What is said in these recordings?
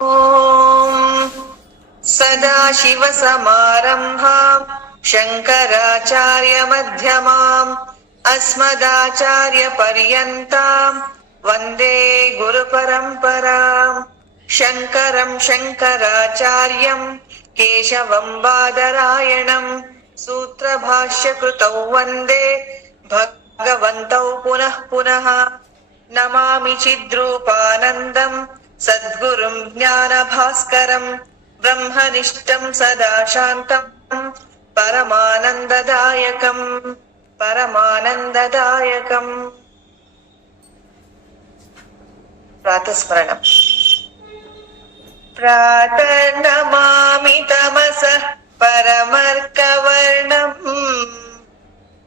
ॐ सदाशिवसमारम्भाम् शङ्कराचार्यमध्यमाम् अस्मदाचार्यपर्यन्ताम् वन्दे गुरुपरम्पराम्। शङ्करम् शङ्कराचार्यम् केशवम् बादरायणम् सूत्रभाष्यकृतौ वन्दे भगवन्तौ पुनः पुनः। नमामि चिद्रूपानन्दम् सद्गुरुम् ज्ञानभास्करम् ब्रह्मनिष्ठम् सदा शान्तम् परमानन्ददायकम्। प्रातस्मरणम्। प्रातर्नमामि तमसः परमर्कवर्णम्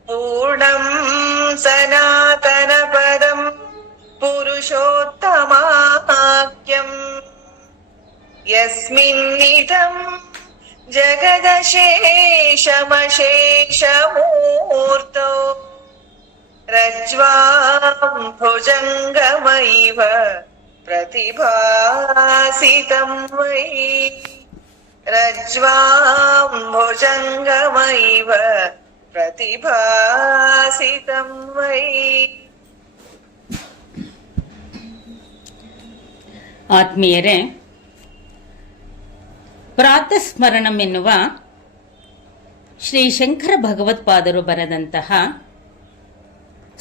पूर्णम् सनातनपदम् पुरुषोत्तमाख्यम् यस्मिन्निदम् जगदशेषमशेषमूर्तौ रज्ज्वाम् भुजङ्गमैव प्रतिभासितं वै। रज्ज्वाम् भुजङ्गमैव प्रतिभासितं वै। ಆತ್ಮೀಯರೇ, ಪ್ರಾತಸ್ಮರಣಂ ಎನ್ನುವ ಶ್ರೀ ಶಂಕರ ಭಗವತ್ಪಾದರು ಬರೆದಂತಹ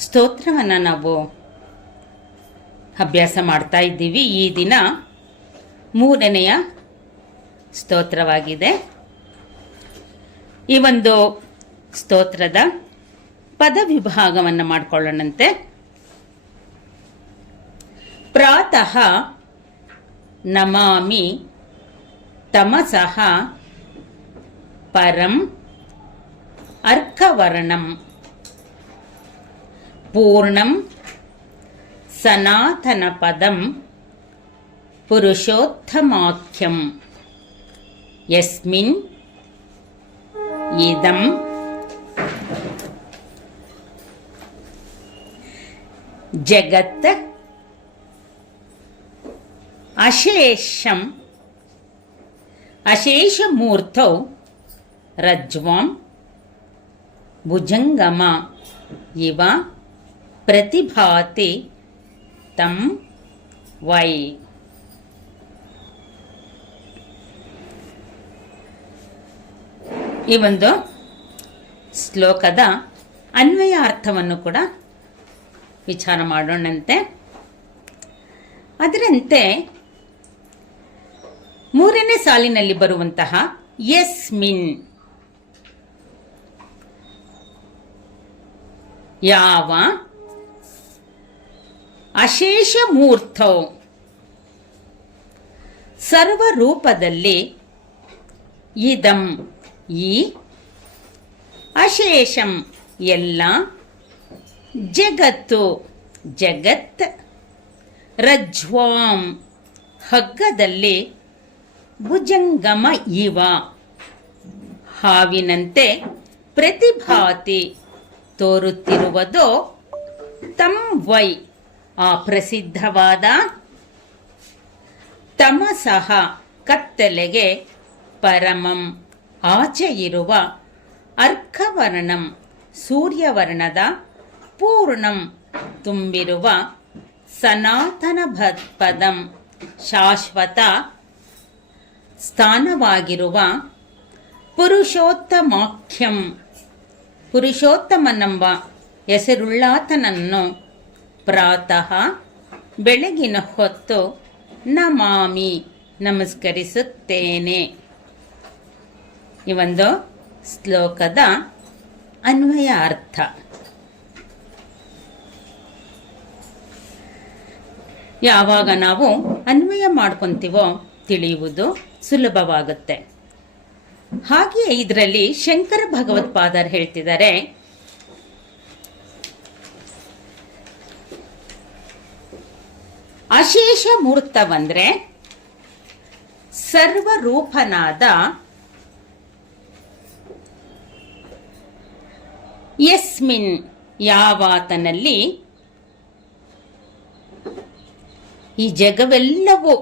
ಸ್ತೋತ್ರವನ್ನು ನಾವು ಅಭ್ಯಾಸ ಮಾಡ್ತಾ ಇದ್ದೀವಿ. ಈ ದಿನ 3ನೆಯ ಸ್ತೋತ್ರವಾಗಿದೆ. ಈ ಒಂದು ಸ್ತೋತ್ರದ ಪದ ವಿಭಾಗವನ್ನು ಮಾಡಿಕೊಳ್ಳೋಣಂತೆ. ಪ್ರಾತಃ ನಮಾಮಿ ತಮಸಃ ಪರಂ ಅರ್ಕವರ್ಣಂ ಪೂರ್ಣಂ ಸನಾತನ ಪದಂ ಪುರುಷೋತ್ತಮಾಖ್ಯಂ ಯಸ್ಮಿನ್ ಇದಂ ಜಗತ್ ಅಶೇಷಮೂರ್ತೌ ರಜ್ಜ್ವಾಂ ಭುಜಂಗಮ ಇವ ಪ್ರತಿಭಾತಿ ತಂ ವೈ. ಈ ಒಂದು ಶ್ಲೋಕದ ಅನ್ವಯ ಅರ್ಥವನ್ನು ಕೂಡ ವಿಚಾರ ಮಾಡೋಣಂತೆ. ಅದರಂತೆ 3ನೇ ಸಾಲಿನಲ್ಲಿ ಬರುವಂತಹ ಯಸ್ಮಿನ್, ಯಾವ, ಅಶೇಷ ಮೂರ್ತೌ, ಸರ್ವರೂಪದಲ್ಲಿ, ಇದಂ, ಈ, ಅಶೇಷಂ, ಎಲ್ಲ, ಜಗತ್ತು, ಜಗತ್, ರಜ್ಜ್ವಾಂ, ಹಗ್ಗದಲ್ಲಿ, ಭುಜಂಗಮ ಇವ, ಹಾವಿನಂತೆ, ಪ್ರತಿಭಾತಿ, ತೋರುತ್ತಿರುವುದೋ, ತಂ ವೈ, ಆ ಪ್ರಸಿದ್ಧವಾದ, ತಮಸಃ, ಕತ್ತಲೆಗೆ, ಪರಮಂ, ಆಚೆ ಇರುವ, ಅರ್ಕವರ್ಣಂ, ಸೂರ್ಯವರ್ಣದ, ಪೂರ್ಣಂ, ತುಂಬಿರುವ, ಸನಾತನ ಪದಂ, ಶಾಶ್ವತ ಸ್ಥಾನವಾಗಿರುವ, ಪುರುಷೋತ್ತಮಾಖ್ಯಂ, ಪುರುಷೋತ್ತಮನೆಂಬ ಹೆಸರುಳ್ಳಾತನನ್ನು, ಪ್ರಾತಃ, ಬೆಳಗಿನ ಹೊತ್ತು, ನಮಾಮಿ, ನಮಸ್ಕರಿಸುತ್ತೇನೆ. ಈ ಒಂದು ಶ್ಲೋಕದ ಅನ್ವಯ ಅರ್ಥ. ಯಾವಾಗ ನಾವು ಅನ್ವಯ ಮಾಡ್ಕೊಂತೀವೋ ತಿಳಿಯುವುದು ಸುಲಭವಾಗುತ್ತೆ. ಹಾಗೆಯೇ ಇದರಲ್ಲಿ ಶಂಕರ ಭಗವತ್ಪಾದರು ಹೇಳ್ತಿದ್ದಾರೆ, ಅಶೇಷ ಮೂರ್ತವಂದ್ರೆ ಸರ್ವರೂಪನಾದ ಯಸ್ಮಿನ್, ಯಾವಾತನಲ್ಲಿ, ಈ ಜಗವೆಲ್ಲವೂ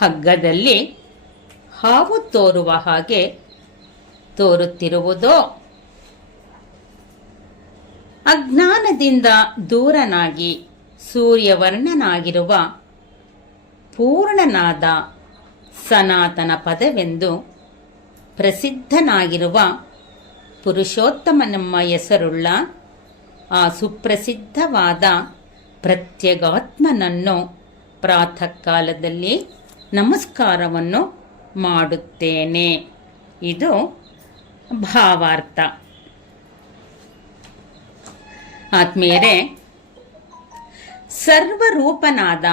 ಹಗ್ಗದಲ್ಲಿ ಹಾವು ತೋರುವ ಹಾಗೆ ತೋರುತ್ತಿರುವುದೋ, ಅಜ್ಞಾನದಿಂದ ದೂರನಾಗಿ ಸೂರ್ಯವರ್ಣನಾಗಿರುವ ಪೂರ್ಣನಾದ ಸನಾತನ ಪದವೆಂದು ಪ್ರಸಿದ್ಧನಾಗಿರುವ ಪುರುಷೋತ್ತಮನೆಂಬ ಹೆಸರುಳ್ಳ ಆ ಸುಪ್ರಸಿದ್ಧವಾದ ಪ್ರತ್ಯಗಾತ್ಮನನ್ನು ಪ್ರಾತಃ ಕಾಲದಲ್ಲಿ ನಮಸ್ಕಾರವನ್ನು ಮಾಡುತ್ತೇನೆ. ಇದು ಭಾವಾರ್ಥ. ಆತ್ಮೀಯರೇ, ಸರ್ವರೂಪನಾದ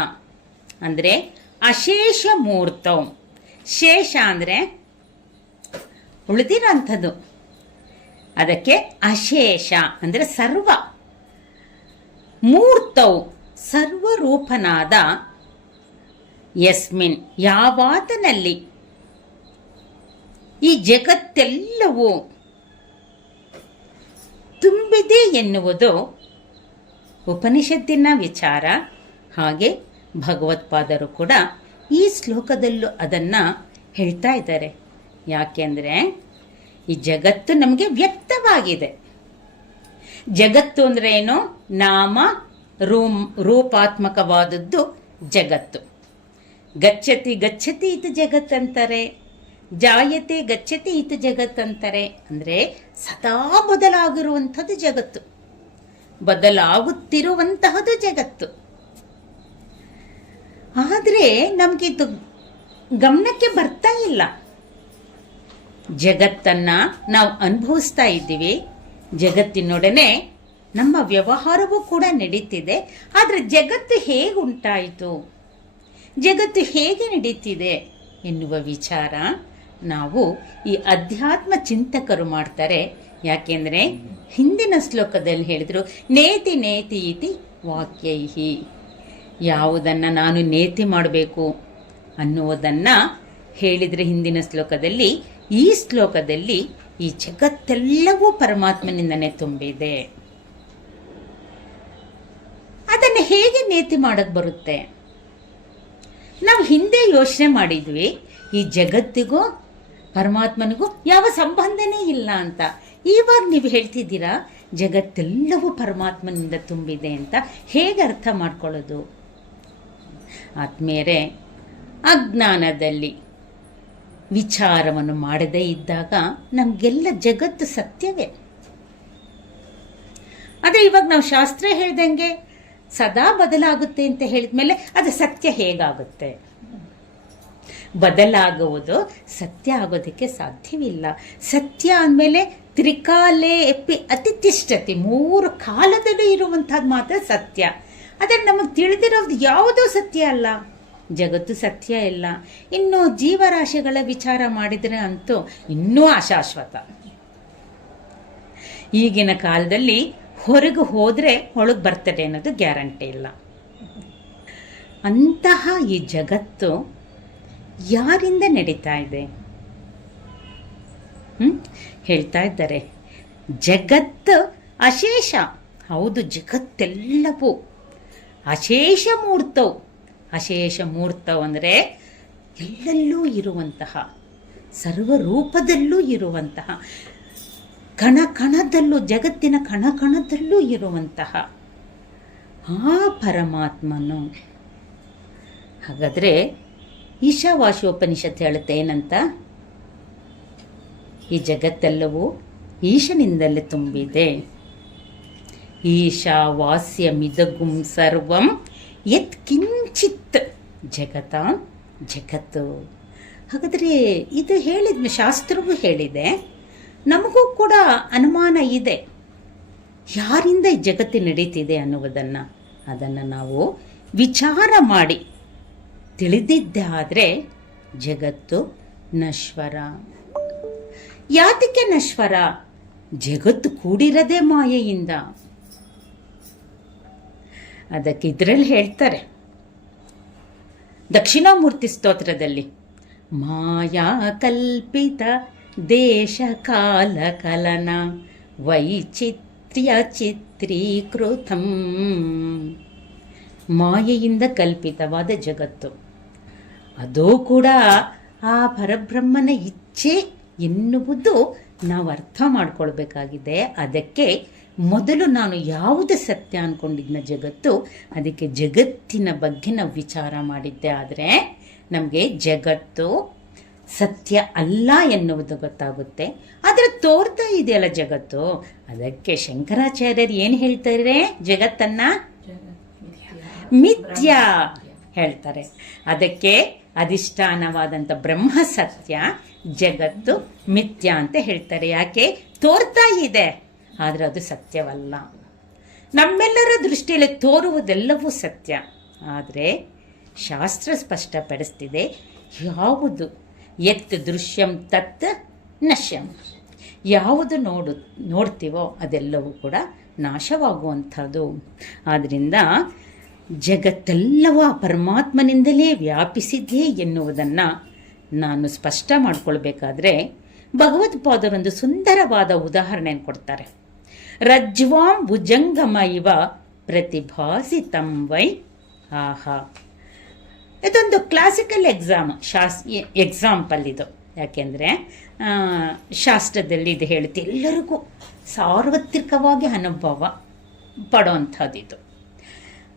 ಅಂದರೆ ಅಶೇಷ ಮೂರ್ತೌ. ಶೇಷ ಅಂದರೆ ಉಳಿದಿರೋಂಥದ್ದು, ಅದಕ್ಕೆ ಅಶೇಷ ಅಂದರೆ ಸರ್ವ. ಮೂರ್ತೌ ಸರ್ವರೂಪನಾದ ಯಸ್ಮಿನ್ ಯಾವಾತನಲ್ಲಿ ಈ ಜಗತ್ತೆಲ್ಲವೂ ತುಂಬಿದೆ ಎನ್ನುವುದು ಉಪನಿಷತ್ತಿನ ವಿಚಾರ. ಹಾಗೆ ಭಗವತ್ಪಾದರು ಕೂಡ ಈ ಶ್ಲೋಕದಲ್ಲೂ ಅದನ್ನು ಹೇಳ್ತಾ ಇದ್ದಾರೆ. ಯಾಕೆಂದರೆ ಈ ಜಗತ್ತು ನಮಗೆ ವ್ಯಕ್ತವಾಗಿದೆ. ಜಗತ್ತು ಅಂದರೆ ಏನು? ನಾಮ ರೂಪಾತ್ಮಕವಾದದ್ದು ಜಗತ್ತು. ಗಚ್ಚತಿ ಗಚ್ಚತಿ ಇದು ಜಗತ್ತಂತಾರೆ, ಜಾಯತೆ ಗಚ್ಚತಿ ಇದು ಜಗತ್ತಂತಾರೆ. ಅಂದರೆ ಸದಾ ಬದಲಾಗಿರುವಂಥದ್ದು ಜಗತ್ತು, ಬದಲಾಗುತ್ತಿರುವಂತಹದ್ದು ಜಗತ್ತು. ಆದರೆ ನಮಗಿದು ಗಮನಕ್ಕೆ ಬರ್ತಾ ಇಲ್ಲ. ಜಗತ್ತನ್ನು ನಾವು ಅನುಭವಿಸ್ತಾ ಇದ್ದೀವಿ, ಜಗತ್ತಿನೊಡನೆ ನಮ್ಮ ವ್ಯವಹಾರವೂ ಕೂಡ ನಡೀತಿದೆ. ಆದರೆ ಜಗತ್ತು ಹೇಗೆ ಉಂಟಾಯಿತು, ಜಗತ್ತು ಹೇಗೆ ನಡೀತಿದೆ ಎನ್ನುವ ವಿಚಾರ ನಾವು ಈ ಅಧ್ಯಾತ್ಮ ಚಿಂತಕರು ಮಾಡ್ತಾರೆ. ಯಾಕೆಂದರೆ ಹಿಂದಿನ ಶ್ಲೋಕದಲ್ಲಿ ಹೇಳಿದರು, ನೇತಿ ನೇತಿ ಇತಿ ವಾಕ್ಯೈಹಿ. ಯಾವುದನ್ನು ನಾನು ನೇತಿ ಮಾಡಬೇಕು ಅನ್ನುವುದನ್ನು ಹೇಳಿದರೆ ಹಿಂದಿನ ಶ್ಲೋಕದಲ್ಲಿ, ಈ ಶ್ಲೋಕದಲ್ಲಿ ಈ ಜಗತ್ತೆಲ್ಲವೂ ಪರಮಾತ್ಮನಿಂದನೇ ತುಂಬಿದೆ. ಅದನ್ನು ಹೇಗೆ ನೇತಿ ಮಾಡಕ್ಕೆ ಬರುತ್ತೆ? ನಾವು ಹಿಂದೆ ಯೋಚನೆ ಮಾಡಿದ್ವಿ, ಈ ಜಗತ್ತಿಗೂ ಪರಮಾತ್ಮನಿಗೂ ಯಾವ ಸಂಬಂಧನೇ ಇಲ್ಲ ಅಂತ. ಇವಾಗ ನೀವು ಹೇಳ್ತಿದ್ದೀರಾ ಜಗತ್ತೆಲ್ಲವೂ ಪರಮಾತ್ಮನಿಂದ ತುಂಬಿದೆ ಅಂತ. ಹೇಗೆ ಅರ್ಥ ಮಾಡ್ಕೊಳ್ಳೋದು? ಆತ್ಮೀಯರೇ, ಅಜ್ಞಾನದಲ್ಲಿ ವಿಚಾರವನ್ನು ಮಾಡದೇ ಇದ್ದಾಗ ನಮಗೆಲ್ಲ ಜಗತ್ತು ಸತ್ಯವೇ. ಅದೇ ಇವಾಗ ನಾವು ಶಾಸ್ತ್ರ ಹೇಳ್ದಂಗೆ ಸದಾ ಬದಲಾಗುತ್ತೆ ಅಂತ ಹೇಳಿದ್ಮೇಲೆ ಅದು ಸತ್ಯ ಹೇಗಾಗುತ್ತೆ? ಬದಲಾಗುವುದು ಸತ್ಯ ಆಗೋದಕ್ಕೆ ಸಾಧ್ಯವಿಲ್ಲ. ಸತ್ಯ ಅಂದಮೇಲೆ ತ್ರಿಕಾಲೇ ಎಪ್ಪಿ ಅತಿತಿಷ್ಠತಿ, 3 ಕಾಲದಲ್ಲೂ ಇರುವಂಥದ್ದು ಮಾತ್ರ ಸತ್ಯ. ಆದರೆ ನಮಗೆ ತಿಳಿದಿರೋದು ಯಾವುದೂ ಸತ್ಯ ಅಲ್ಲ, ಜಗತ್ತು ಸತ್ಯ ಇಲ್ಲ. ಇನ್ನು ಜೀವರಾಶಿಗಳ ವಿಚಾರ ಮಾಡಿದರೆ ಅಂತೂ ಇನ್ನೂ ಅಶಾಶ್ವತ. ಈಗಿನ ಕಾಲದಲ್ಲಿ ಹೊರಗೆ ಹೋದರೆ ಒಳಗೆ ಬರ್ತದೆ ಅನ್ನೋದು ಗ್ಯಾರಂಟಿ ಇಲ್ಲ. ಅಂತಹ ಈ ಜಗತ್ತು ಯಾರಿಂದ ನಡೀತಾ ಇದೆ? ಹೇಳ್ತಾ ಇದ್ದಾರೆ ಜಗತ್ತು ಅಶೇಷ. ಹೌದು, ಜಗತ್ತೆಲ್ಲವೂ ಅಶೇಷ ಮೂರ್ತವು. ಅಶೇಷ ಮೂರ್ತವು ಅಂದರೆ ಎಲ್ಲೆಲ್ಲೂ ಇರುವಂತಹ, ಸರ್ವರೂಪದಲ್ಲೂ ಇರುವಂತಹ, ಕಣ ಕಣದಲ್ಲೂ, ಜಗತ್ತಿನ ಕಣ ಕಣದಲ್ಲೂ ಇರುವಂತಹ ಆ ಪರಮಾತ್ಮನು. ಹಾಗಾದರೆ ಈಶಾವಾಸ್ಯೋಪನಿಷತ್ತು ಹೇಳುತ್ತೆ ಏನಂತ? ಈ ಜಗತ್ತೆಲ್ಲವೂ ಈಶನಿಂದಲೇ ತುಂಬಿದೆ. ಈಶಾವಾಸ್ಯಮಿದಗುಂ ಸರ್ವಂ ಯತ್ ಕಿಂಚಿತ್ ಜಗತ ಜಗತ್ತು. ಹಾಗಾದರೆ ಇದು ಹೇಳಿದ್ಮೇಲೆ ಶಾಸ್ತ್ರವೂ ಹೇಳಿದೆ, ನಮಗೂ ಕೂಡ ಅನುಮಾನ ಇದೆ ಯಾರಿಂದ ಈ ಜಗತ್ತು ನಡೀತಿದೆ ಅನ್ನುವುದನ್ನು. ಅದನ್ನು ನಾವು ವಿಚಾರ ಮಾಡಿ ತಿಳಿದಿದ್ದೆ ಆದರೆ ಜಗತ್ತು ನಶ್ವರ. ಯಾತಕ್ಕೆ ನಶ್ವರ? ಜಗತ್ತು ಕೂಡಿರದೆ ಮಾಯೆಯಿಂದ. ಅದಕ್ಕೆ ಇದರಲ್ಲಿ ಹೇಳ್ತಾರೆ ದಕ್ಷಿಣಾಮೂರ್ತಿ ಸ್ತೋತ್ರದಲ್ಲಿ, ಮಾಯಾ ಕಲ್ಪಿತ ದೇಶ ಕಾಲ ಕಲನ ವೈಚಿತ್ರ್ಯ ಚಿತ್ರೀಕೃತಂ. ಮಾಯೆಯಿಂದ ಕಲ್ಪಿತವಾದ ಜಗತ್ತು, ಅದೂ ಕೂಡ ಆ ಪರಬ್ರಹ್ಮನ ಇಚ್ಛೆ ಎನ್ನುವುದು ನಾವು ಅರ್ಥ ಮಾಡ್ಕೊಳ್ಬೇಕಾಗಿದೆ. ಅದಕ್ಕೆ ಮೊದಲು ನಾನು ಯಾವುದು ಸತ್ಯ ಅಂದ್ಕೊಂಡಿದ್ನ ಜಗತ್ತು, ಅದಕ್ಕೆ ಜಗತ್ತಿನ ಬಗ್ಗೆ ನಾವು ವಿಚಾರ ಮಾಡಿದ್ದೆ. ಆದರೆ ನಮಗೆ ಜಗತ್ತು ಸತ್ಯ ಅಲ್ಲ ಎನ್ನುವುದು ಗೊತ್ತಾಗುತ್ತೆ. ಆದರೆ ತೋರ್ತಾ ಇದೆಯಲ್ಲ ಜಗತ್ತು, ಅದಕ್ಕೆ ಶಂಕರಾಚಾರ್ಯರು ಏನು ಹೇಳ್ತಾರೆ, ಜಗತ್ತನ್ನ ಮಿಥ್ಯಾ ಹೇಳ್ತಾರೆ. ಅದಕ್ಕೆ ಅಧಿಷ್ಠಾನವಾದಂಥ ಬ್ರಹ್ಮ ಸತ್ಯ, ಜಗತ್ತು ಮಿಥ್ಯಾ ಅಂತ ಹೇಳ್ತಾರೆ. ಯಾಕೆ? ತೋರ್ತಾ ಇದೆ, ಆದರೆ ಅದು ಸತ್ಯವಲ್ಲ. ನಮ್ಮೆಲ್ಲರ ದೃಷ್ಟಿಯಲ್ಲಿ ತೋರುವುದೆಲ್ಲವೂ ಸತ್ಯ, ಆದರೆ ಶಾಸ್ತ್ರ ಸ್ಪಷ್ಟಪಡಿಸ್ತಿದೆ ಯಾವುದು ಯತ್ ದೃಶ್ಯಂ ತತ್ ನಶ್ಯಂ. ಯಾವುದು ನೋಡ್ತೀವೋ ಅದೆಲ್ಲವೂ ಕೂಡ ನಾಶವಾಗುವಂಥದ್ದು. ಆದ್ದರಿಂದ ಜಗತ್ತೆಲ್ಲವೂ ಪರಮಾತ್ಮನಿಂದಲೇ ವ್ಯಾಪಿಸಿದೆ ಎನ್ನುವುದನ್ನು ನಾನು ಸ್ಪಷ್ಟ ಮಾಡಿಕೊಳ್ಬೇಕಾದ್ರೆ ಭಗವತ್ಪಾದರೊಂದು ಸುಂದರವಾದ ಉದಾಹರಣೆಯನ್ನು ಕೊಡ್ತಾರೆ. ರಜ್ವಾಂ ಭುಜಂಗಮ ಇವ ಪ್ರತಿಭಾಸಿತಂ ವೈ. ಆಹಾ, ಇದೊಂದು ಕ್ಲಾಸಿಕಲ್ ಎಕ್ಸಾಂಪಲ್ ಇದು. ಯಾಕೆಂದರೆ ಶಾಸ್ತ್ರದಲ್ಲಿ ಇದು ಹೇಳುತ್ತೆ, ಎಲ್ಲರಿಗೂ ಸಾರ್ವತ್ರಿಕವಾಗಿ ಅನುಭವ ಪಡೋವಂಥದ್ದು ಇದು.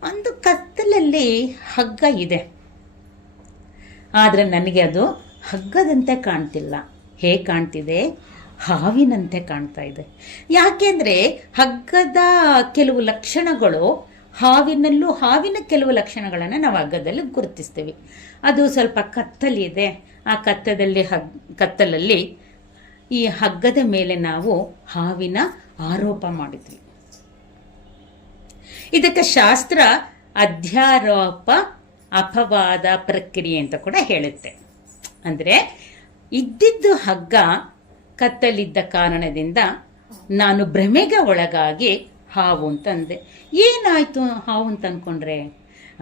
ಒಂದು ಕತ್ತಲಲ್ಲಿ ಹಗ್ಗ ಇದೆ, ಆದರೆ ನನಗೆ ಅದು ಹಗ್ಗದಂತೆ ಕಾಣ್ತಿಲ್ಲ. ಹೇಗೆ ಕಾಣ್ತಿದೆ? ಹಾವಿನಂತೆ ಕಾಣ್ತಾ ಇದೆ. ಯಾಕೆಂದರೆ ಹಗ್ಗದ ಕೆಲವು ಲಕ್ಷಣಗಳು ಹಾವಿನಲ್ಲೂ, ಹಾವಿನ ಕೆಲವು ಲಕ್ಷಣಗಳನ್ನು ನಾವು ಹಗ್ಗದಲ್ಲಿ ಗುರುತಿಸ್ತೀವಿ. ಅದು ಸ್ವಲ್ಪ ಕತ್ತಲಿದೆ, ಆ ಕತ್ತಲಲ್ಲಿ ಈ ಹಗ್ಗದ ಮೇಲೆ ನಾವು ಹಾವಿನ ಆರೋಪ ಮಾಡಿದ್ವಿ. ಇದಕ್ಕೆ ಶಾಸ್ತ್ರ ಅಧ್ಯಾರೋಪ ಅಪವಾದ ಪ್ರಕ್ರಿಯೆ ಅಂತ ಕೂಡ ಹೇಳುತ್ತೆ. ಅಂದರೆ ಇದ್ದಿದ್ದು ಹಗ್ಗ ಕತ್ತಲಿದ್ದ ಕಾರಣದಿಂದ ನಾನು ಭ್ರಮೆಗೆ ಒಳಗಾಗಿ ಹಾವು ಅಂತಂದೆ. ಏನಾಯಿತು ಹಾವು ಅಂತ ಅಂದ್ಕೊಂಡ್ರೆ?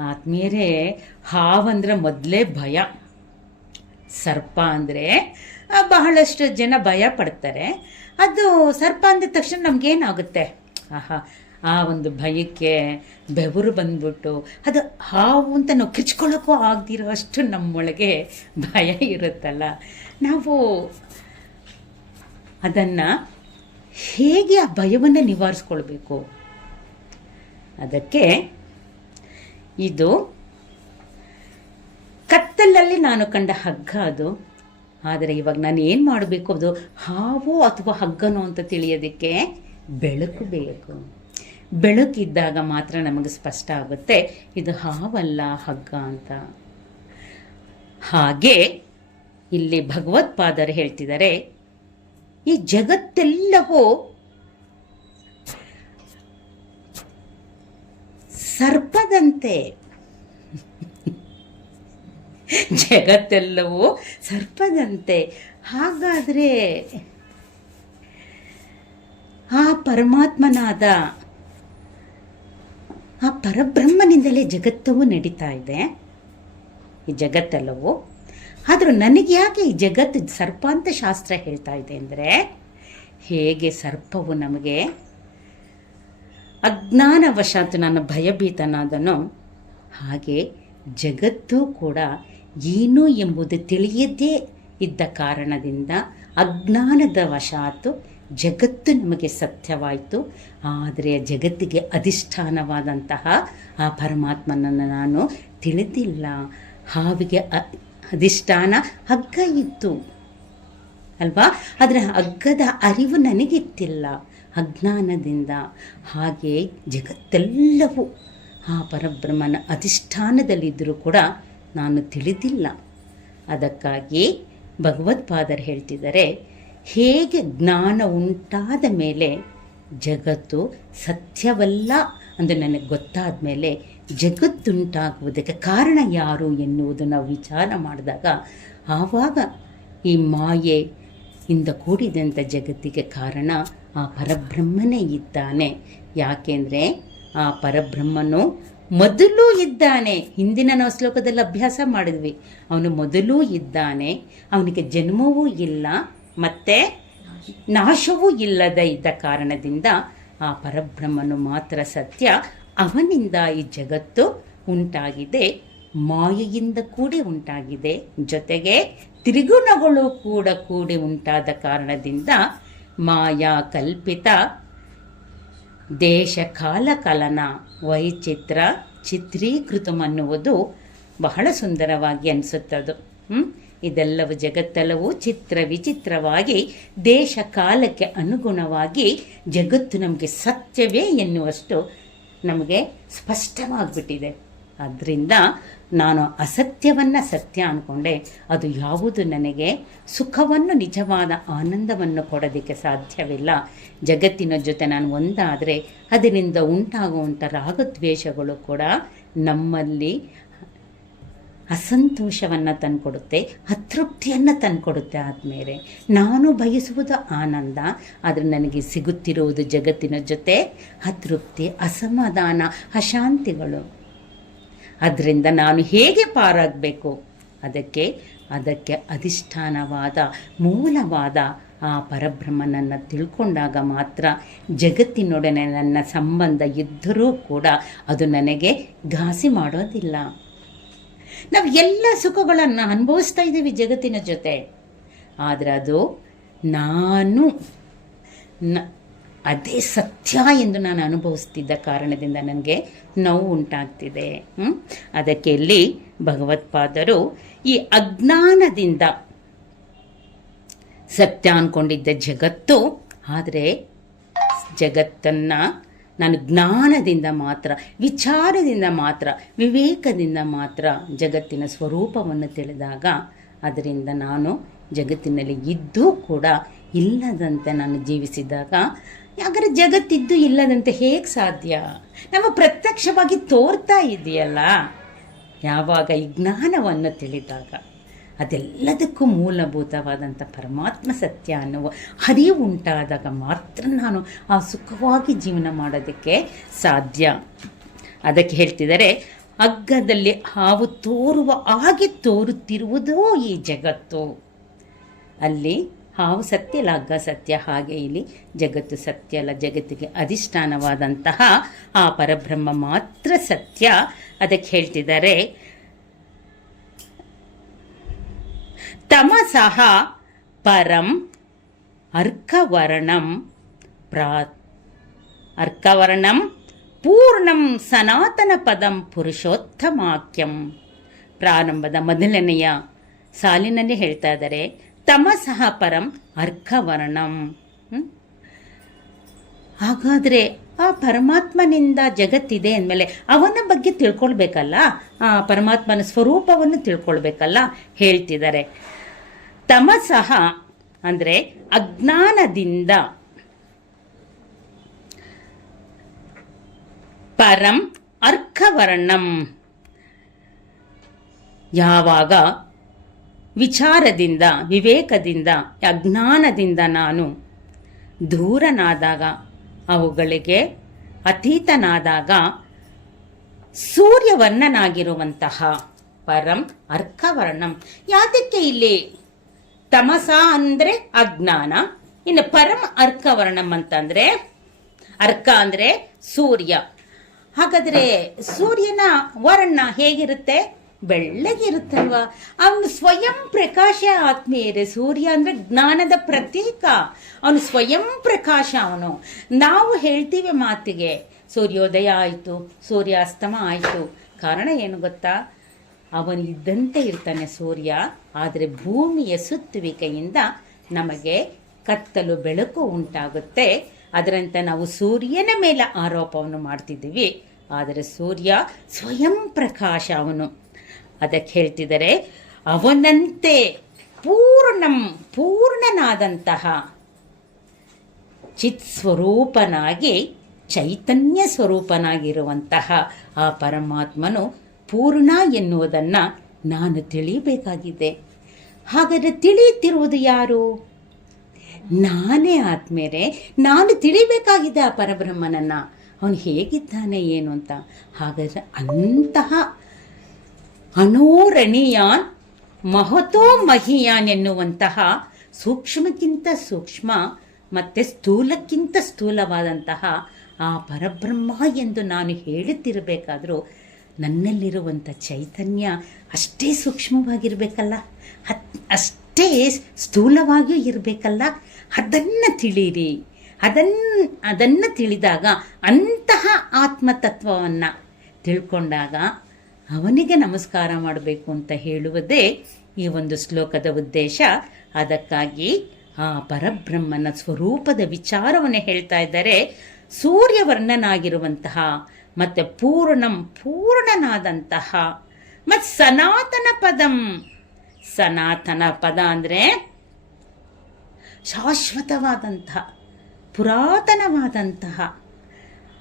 ಆತ್ಮೀಯರೇ, ಹಾವಂದ್ರೆ ಮೊದಲೇ ಭಯ. ಸರ್ಪ ಅಂದರೆ ಬಹಳಷ್ಟು ಜನ ಭಯ ಪಡ್ತಾರೆ. ಅದು ಸರ್ಪ ಅಂದ ತಕ್ಷಣ ನಮಗೇನಾಗುತ್ತೆ? ಆಹಾ, ಆ ಒಂದು ಭಯಕ್ಕೆ ಬೆವರು ಬಂದ್ಬಿಟ್ಟು ಅದು ಹಾವು ಅಂತ ನಾವು ಕಿರ್ಚ್ಕೊಳ್ಳೋಕ್ಕೂ ಆಗದಿರೋ ಅಷ್ಟು ನಮ್ಮೊಳಗೆ ಭಯ ಇರುತ್ತಲ್ಲ. ನಾವು ಅದನ್ನು ಹೇಗೆ ಆ ಭಯವನ್ನು ನಿವಾರಿಸ್ಕೊಳ್ಬೇಕು? ಅದಕ್ಕೆ ಇದು ಕತ್ತಲಲ್ಲಿ ನಾನು ಕಂಡ ಹಗ್ಗ ಅದು. ಆದರೆ ಇವಾಗ ನಾನು ಏನು ಮಾಡಬೇಕು? ಅದು ಹಾವು ಅಥವಾ ಹಗ್ಗನೋ ಅಂತ ತಿಳಿಯೋದಕ್ಕೆ ಬೆಳಕು ಬೇಕು. ಬೆಳಕಿದ್ದಾಗ ಮಾತ್ರ ನಮಗೆ ಸ್ಪಷ್ಟ ಆಗುತ್ತೆ ಇದು ಹಾವಲ್ಲ ಹಗ್ಗ ಅಂತ. ಹಾಗೆ ಇಲ್ಲಿ ಭಗವತ್ಪಾದರು ಹೇಳ್ತಿದ್ದಾರೆ, ಈ ಜಗತ್ತೆಲ್ಲವೂ ಸರ್ಪದಂತೆ. ಜಗತ್ತೆಲ್ಲವೂ ಸರ್ಪದಂತೆ. ಹಾಗಾದರೆ ಆ ಪರಮಾತ್ಮನಾದ ಆ ಪರಬ್ರಹ್ಮನಿಂದಲೇ ಜಗತ್ತವು ನಡೀತಾ ಇದೆ, ಈ ಜಗತ್ತೆಲ್ಲವೂ. ಆದರೂ ನನಗೆ ಯಾಕೆ ಈ ಜಗತ್ತು ಸರ್ಪ ಅಂತ ಶಾಸ್ತ್ರ ಹೇಳ್ತಾ ಇದೆ ಅಂದರೆ, ಹೇಗೆ ಸರ್ಪವು ನಮಗೆ ಅಜ್ಞಾನವಶಾತ್ ನಾನು ಭಯಭೀತನಾದನೋ, ಹಾಗೆ ಜಗತ್ತು ಕೂಡ ಏನು ಎಂಬುದು ತಿಳಿಯದೇ ಇದ್ದ ಕಾರಣದಿಂದ ಅಜ್ಞಾನದ ವಶಾತು ಜಗತ್ತು ನಮಗೆ ಸತ್ಯವಾಯಿತು. ಆದರೆ ಜಗತ್ತಿಗೆ ಅಧಿಷ್ಠಾನವಾದಂತಹ ಆ ಪರಮಾತ್ಮನನ್ನು ನಾನು ತಿಳಿದಿಲ್ಲ. ಹಾವಿಗೆ ಅಧಿಷ್ಠಾನ ಹಗ್ಗ ಇತ್ತು ಅಲ್ವಾ? ಆದರೆ ಹಗ್ಗದ ಅರಿವು ನನಗಿತ್ತಿಲ್ಲ ಅಜ್ಞಾನದಿಂದ. ಹಾಗೆ ಜಗತ್ತೆಲ್ಲವೂ ಆ ಪರಬ್ರಹ್ಮನ ಅಧಿಷ್ಠಾನದಲ್ಲಿದ್ದರೂ ಕೂಡ ನಾನು ತಿಳಿದಿಲ್ಲ. ಅದಕ್ಕಾಗಿ ಭಗವತ್ಪಾದರು ಹೇಳ್ತಿದ್ದಾರೆ, ಹೇಗೆ ಜ್ಞಾನ ಉಂಟಾದ ಮೇಲೆ ಜಗತ್ತು ಸತ್ಯವಲ್ಲ ಎಂದು ನನಗೆ ಗೊತ್ತಾದ ಮೇಲೆ ಜಗತ್ತುಂಟಾಗುವುದಕ್ಕೆ ಕಾರಣ ಯಾರು ಎನ್ನುವುದು ನಾವು ವಿಚಾರ ಮಾಡಿದಾಗ ಆವಾಗ ಈ ಮಾಯೆಯಿಂದ ಕೂಡಿದಂಥ ಜಗತ್ತಿಗೆ ಕಾರಣ ಆ ಪರಬ್ರಹ್ಮನೇ ಇದ್ದಾನೆ. ಯಾಕೆಂದರೆ ಆ ಪರಬ್ರಹ್ಮನು ಮೊದಲೂ ಇದ್ದಾನೆ. ಹಿಂದಿನ ನಾವು ಶ್ಲೋಕದಲ್ಲಿ ಅಭ್ಯಾಸ ಮಾಡಿದ್ವಿ, ಅವನು ಮೊದಲೂ ಇದ್ದಾನೆ, ಅವನಿಗೆ ಜನ್ಮವೂ ಇಲ್ಲ ಮತ್ತು ನಾಶವೂ ಇಲ್ಲದ ಇದ್ದ ಕಾರಣದಿಂದ ಆ ಪರಬ್ರಹ್ಮನು ಮಾತ್ರ ಸತ್ಯ. ಅವನಿಂದ ಈ ಜಗತ್ತು ಉಂಟಾಗಿದೆ. ಮಾಯೆಯಿಂದ ಕೂಡಿ ಉಂಟಾಗಿದೆ, ಜೊತೆಗೆ ತ್ರಿಗುಣಗಳು ಕೂಡ ಕೂಡಿ ಉಂಟಾದ ಕಾರಣದಿಂದ ಮಾಯಾ ಕಲ್ಪಿತ ದೇಶ ಕಾಲ ಕಲನ ವೈಚಿತ್ರ ಚಿತ್ರೀಕೃತಮನ್ನುವುದು ಬಹಳ ಸುಂದರವಾಗಿ ಅನಿಸುತ್ತದು. ಇದೆಲ್ಲವೂ ಜಗತ್ತೆಲ್ಲವೂ ಚಿತ್ರ ವಿಚಿತ್ರವಾಗಿ ದೇಶ ಕಾಲಕ್ಕೆ ಅನುಗುಣವಾಗಿ ಜಗತ್ತು ನಮಗೆ ಸತ್ಯವೇ ಎನ್ನುವಷ್ಟು ನಮಗೆ ಸ್ಪಷ್ಟವಾಗಿಬಿಟ್ಟಿದೆ. ಆದ್ದರಿಂದ ನಾನು ಅಸತ್ಯವನ್ನು ಸತ್ಯ ಅಂದ್ಕೊಂಡೆ ಅದು ಯಾವುದು ನನಗೆ ಸುಖವನ್ನು ನಿಜವಾದ ಆನಂದವನ್ನು ಕೊಡೋದಕ್ಕೆ ಸಾಧ್ಯವಿಲ್ಲ. ಜಗತ್ತಿನ ಜೊತೆ ನಾನು ಒಂದಾದರೆ ಅದರಿಂದ ಉಂಟಾಗುವಂಥ ರಾಗದ್ವೇಷಗಳು ಕೂಡ ನಮ್ಮಲ್ಲಿ ಅಸಂತೋಷವನ್ನು ತಂದುಕೊಡುತ್ತೆ, ಅತೃಪ್ತಿಯನ್ನು ತಂದುಕೊಡುತ್ತೆ. ಆದಮೇಲೆ ನಾನು ಬಯಸುವುದು ಆನಂದ, ಆದರೆ ನನಗೆ ಸಿಗುತ್ತಿರುವುದು ಜಗತ್ತಿನ ಜೊತೆ ಅತೃಪ್ತಿ, ಅಸಮಾಧಾನ, ಅಶಾಂತಿಗಳು. ಅದರಿಂದ ನಾನು ಹೇಗೆ ಪಾರಾಗಬೇಕು? ಅದಕ್ಕೆ ಅಧಿಷ್ಠಾನವಾದ ಮೂಲವಾದ ಆ ಪರಬ್ರಹ್ಮನನ್ನು ತಿಳ್ಕೊಂಡಾಗ ಮಾತ್ರ ಜಗತ್ತಿನೊಡನೆ ನನ್ನ ಸಂಬಂಧ ಇದ್ದರೂ ಕೂಡ ಅದು ನನಗೆ ಘಾಸಿ ಮಾಡೋದಿಲ್ಲ. ನಾವು ಎಲ್ಲ ಸುಖಗಳನ್ನು ಅನುಭವಿಸ್ತಾ ಇದ್ದೀವಿ ಜಗತ್ತಿನ ಜೊತೆ, ಆದರೆ ಅದು ನಾನು ಅದೇ ಸತ್ಯ ಎಂದು ನಾನು ಅನುಭವಿಸ್ತಿದ್ದ ಕಾರಣದಿಂದ ನನಗೆ ನೋವು ಉಂಟಾಗ್ತಿದೆ. ಅದಕ್ಕೆ ಇಲ್ಲಿ ಭಗವತ್ಪಾದರು ಈ ಅಜ್ಞಾನದಿಂದ ಸತ್ಯ ಅಂದ್ಕೊಂಡಿದ್ದ ಜಗತ್ತು, ಆದರೆ ಜಗತ್ತನ್ನು ನಾನು ಜ್ಞಾನದಿಂದ ಮಾತ್ರ, ವಿಚಾರದಿಂದ ಮಾತ್ರ, ವಿವೇಕದಿಂದ ಮಾತ್ರ ಜಗತ್ತಿನ ಸ್ವರೂಪವನ್ನು ತಿಳಿದಾಗ ಅದರಿಂದ ನಾನು ಜಗತ್ತಿನಲ್ಲಿ ಇದ್ದೂ ಕೂಡ ಇಲ್ಲದಂತೆ ನಾನು ಜೀವಿಸಿದಾಗ, ಯಾಕಂದರೆ ಜಗತ್ತಿದ್ದು ಇಲ್ಲದಂತೆ ಹೇಗೆ ಸಾಧ್ಯ? ನಮ್ಮ ಪ್ರತ್ಯಕ್ಷವಾಗಿ ತೋರ್ತಾ ಇದೆಯಲ್ಲ. ಯಾವಾಗ ಈ ಜ್ಞಾನವನ್ನು ತಿಳಿದಾಗ ಅದೆಲ್ಲದಕ್ಕೂ ಮೂಲಭೂತವಾದಂಥ ಪರಮಾತ್ಮ ಸತ್ಯ ಅನ್ನುವ ಹರಿವು ಉಂಟಾದಾಗ ಮಾತ್ರ ನಾನು ಆ ಸುಖವಾಗಿ ಜೀವನ ಮಾಡೋದಕ್ಕೆ ಸಾಧ್ಯ. ಅದಕ್ಕೆ ಹೇಳ್ತಿದ್ದಾರೆ, ಹಗ್ಗದಲ್ಲಿ ಹಾವು ತೋರುವ ಹಾಗೆ ತೋರುತ್ತಿರುವುದೋ ಈ ಜಗತ್ತು. ಅಲ್ಲಿ ಹಾವು ಸತ್ಯ ಅಲ್ಲ, ಹಗ್ಗ ಸತ್ಯ. ಹಾಗೆ ಇಲ್ಲಿ ಜಗತ್ತು ಸತ್ಯ ಅಲ್ಲ, ಜಗತ್ತಿಗೆ ಅಧಿಷ್ಠಾನವಾದಂತಹ ಆ ಪರಬ್ರಹ್ಮ ಮಾತ್ರ ಸತ್ಯ. ಅದಕ್ಕೆ ಹೇಳ್ತಿದ್ದಾರೆ, ತಮಸಃ ಪರಂ ಅರ್ಕವರ್ಣಂ ಅರ್ಕವರ್ಣಂ ಪೂರ್ಣಂ ಸನಾತನ ಪದಂ ಪುರುಷೋತ್ತಮಾಖ್ಯಂ. ಪ್ರಾರಂಭದ ಮೊದಲನೆಯ ಸಾಲಿನಲ್ಲಿ ಹೇಳ್ತಾ ಇದ್ದಾರೆ, ತಮಸಃ ಪರಂ ಅರ್ಕವರ್ಣಂ. ಹಾಗಾದರೆ ಆ ಪರಮಾತ್ಮನಿಂದ ಜಗತ್ತಿದೆ ಅಂದಮೇಲೆ ಅವನ ಬಗ್ಗೆ ತಿಳ್ಕೊಳ್ಬೇಕಲ್ಲ, ಆ ಪರಮಾತ್ಮನ ಸ್ವರೂಪವನ್ನು ತಿಳ್ಕೊಳ್ಬೇಕಲ್ಲ. ಹೇಳ್ತಿದ್ದಾರೆ, ತಮಸಃ ಅಂದರೆ ಅಜ್ಞಾನದಿಂದ, ಪರಂ ಅರ್ಕವರ್ಣಂ ಯಾವಾಗ ವಿಚಾರದಿಂದ, ವಿವೇಕದಿಂದ, ಅಜ್ಞಾನದಿಂದ ನಾನು ದೂರನಾದಾಗ, ಅವುಗಳಿಗೆ ಅತೀತನಾದಾಗ ಸೂರ್ಯವರ್ಣನಾಗಿರುವಂತಹ ಪರಂ ಅರ್ಕವರ್ಣಂ. ಯಾತಕ್ಕೆ ಇಲ್ಲಿ ತಮಸ ಅಂದರೆ ಅಜ್ಞಾನ, ಇನ್ನು ಪರಂ ಅರ್ಕವರ್ಣಂ ಅಂತಂದರೆ, ಅರ್ಕ ಅಂದರೆ ಸೂರ್ಯ. ಹಾಗಾದರೆ ಸೂರ್ಯನ ವರ್ಣ ಹೇಗಿರುತ್ತೆ? ಬೆಳ್ಳಗಿರುತ್ತಲ್ವಾ? ಅವನು ಸ್ವಯಂ ಪ್ರಕಾಶ. ಆತ್ಮೀಯರೇ, ಸೂರ್ಯ ಅಂದರೆ ಜ್ಞಾನದ ಪ್ರತೀಕ. ಅವನು ಸ್ವಯಂ ಪ್ರಕಾಶ. ಅವನು, ನಾವು ಹೇಳ್ತೀವಿ ಮಾತಿಗೆ ಸೂರ್ಯೋದಯ ಆಯಿತು, ಸೂರ್ಯಾಸ್ತಮ ಆಯಿತು. ಕಾರಣ ಏನು ಗೊತ್ತಾ? ಅವನು ಇದ್ದಂತೆ ಇರ್ತಾನೆ ಸೂರ್ಯ, ಆದರೆ ಭೂಮಿಯ ಸುತ್ತುವಿಕೆಯಿಂದ ನಮಗೆ ಕತ್ತಲು ಬೆಳಕು ಉಂಟಾಗುತ್ತೆ. ಅದರಂತೆ ನಾವು ಸೂರ್ಯನ ಮೇಲೆ ಆರೋಪವನ್ನು ಮಾಡ್ತಿದ್ದೀವಿ, ಆದರೆ ಸೂರ್ಯ ಸ್ವಯಂ ಪ್ರಕಾಶ ಅವನು. ಅದಕ್ಕೆ ಹೇಳ್ತಿದ್ದಾರೆ, ಅವನಂತೆ ಪೂರ್ಣನಾದಂತಹ ಚಿತ್ ಸ್ವರೂಪನಾಗಿ, ಚೈತನ್ಯ ಸ್ವರೂಪನಾಗಿರುವಂತಹ ಆ ಪರಮಾತ್ಮನು ಪೂರ್ಣ ಎನ್ನುವುದನ್ನು ನಾನು ತಿಳಿಯಬೇಕಾಗಿದೆ. ಹಾಗಾದರೆ ತಿಳಿಯುತ್ತಿರುವುದು ಯಾರು? ನಾನೇ. ಆದ್ಮೇಲೆ ನಾನು ತಿಳಿಬೇಕಾಗಿದೆ ಆ ಪರಬ್ರಹ್ಮನನ್ನು, ಅವನು ಹೇಗಿದ್ದಾನೆ ಏನು ಅಂತ. ಹಾಗಾದರೆ ಅಂತಹ ಅನೋರಣೀಯಾನ್ ಮಹತೋ ಮಹಿಯಾನ್ ಎನ್ನುವಂತಹ ಸೂಕ್ಷ್ಮಕ್ಕಿಂತ ಸೂಕ್ಷ್ಮ ಮತ್ತು ಸ್ಥೂಲಕ್ಕಿಂತ ಸ್ಥೂಲವಾದಂತಹ ಆ ಪರಬ್ರಹ್ಮ ಎಂದು ನಾನು ಹೇಳುತ್ತಿರಬೇಕಾದರೂ ನನ್ನಲ್ಲಿರುವಂಥ ಚೈತನ್ಯ ಅಷ್ಟೇ ಸೂಕ್ಷ್ಮವಾಗಿರಬೇಕಲ್ಲ, ಅಷ್ಟೇ ಸ್ಥೂಲವಾಗಿಯೂ ಇರಬೇಕಲ್ಲ. ಅದನ್ನು ತಿಳಿಯಿರಿ. ಅದನ್ನು ತಿಳಿದಾಗ, ಅಂತಹ ಆತ್ಮತತ್ವವನ್ನು ತಿಳ್ಕೊಂಡಾಗ ಅವನಿಗೆ ನಮಸ್ಕಾರ ಮಾಡಬೇಕು ಅಂತ ಹೇಳುವುದೇ ಈ ಒಂದು ಶ್ಲೋಕದ ಉದ್ದೇಶ. ಅದಕ್ಕಾಗಿ ಆ ಪರಬ್ರಹ್ಮನ ಸ್ವರೂಪದ ವಿಚಾರವನ್ನು ಹೇಳ್ತಾ ಇದ್ದಾರೆ. ಸೂರ್ಯವರ್ಣನಾಗಿರುವಂತಹ ಮತ್ತು ಪೂರ್ಣನಾದಂತಹ ಮತ್ತು ಸನಾತನ ಪದಂ. ಸನಾತನ ಪದ ಅಂದರೆ ಶಾಶ್ವತವಾದಂತಹ, ಪುರಾತನವಾದಂತಹ